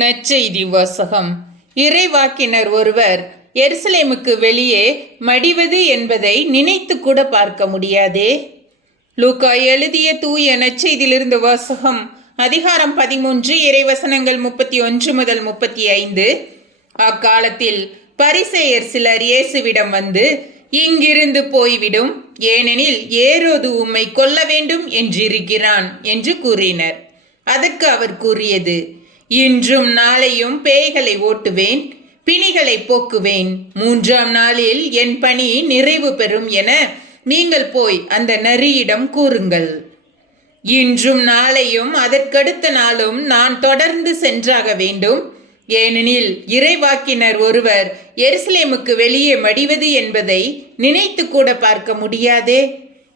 நற்செய்தி வாசகம். இறைவாக்கினர் ஒருவர் எருசலேமுக்கு வெளியே மடிவது என்பதை நினைத்து கூட பார்க்க முடியாதே. லூக்கா எழுதிய தூய நற்செய்தியிலிருந்து வாசகம். அதிகாரம் 13, இறைவசனங்கள் 31 முதல் 35. அக்காலத்தில் பரிசேயர் சிலர் இயேசுவிடம் வந்து, இங்கிருந்து போய்விடும், ஏனெனில் ஏரோது உம்மை கொல்ல வேண்டும் என்றிருக்கிறான் என்று கூறினர். அதற்கு அவர் கூறியது, இன்றும் நாளையும் பேய்களை ஓட்டுவேன், பிணிகளை போக்குவேன், 3ஆம் நாளில் என் பணி நிறைவு பெறும் என நீங்கள் போய் அந்த நரியிடம் கூறுங்கள். இன்றும் நாளையும் அதற்கடுத்த நாளும் நான் தொடர்ந்து சென்றாக வேண்டும், ஏனெனில் இறைவாக்கினர் ஒருவர் எருசலேமுக்கு வெளியே மடிவது என்பதை நினைத்து கூட பார்க்க முடியாதே.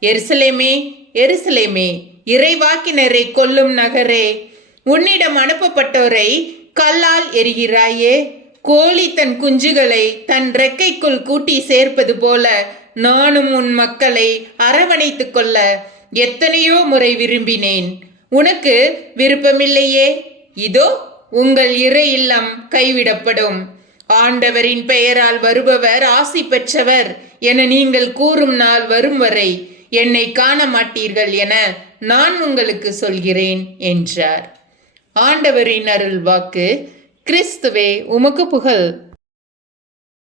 எருசலேமே, எருசலேமே, இறைவாக்கினரை கொல்லும் நகரே, உன்னிடம் அனுப்பப்பட்டோரை கல்லால் எரிகிறாயே. கோழி தன் குஞ்சுகளை தன் ரெக்கைக்குள் கூட்டி சேர்ப்பது போல நானும் உன் மக்களை அரவணைத்துக் கொள்ள எத்தனையோ முறை விரும்பினேன். உனக்கு விருப்பமில்லையே. இதோ உங்கள் இறை இல்லம் கைவிடப்படும். ஆண்டவரின் பெயரால் வருபவர் ஆசி பெற்றவர் என நீங்கள் கூறும் நாள் வரும் வரை என்னை காண மாட்டீர்கள் என நான் உங்களுக்கு சொல்கிறேன் என்றார். ஆண்டவரின் அருள் வாக்கு. கிறிஸ்துவே உமக்கு புகழ்.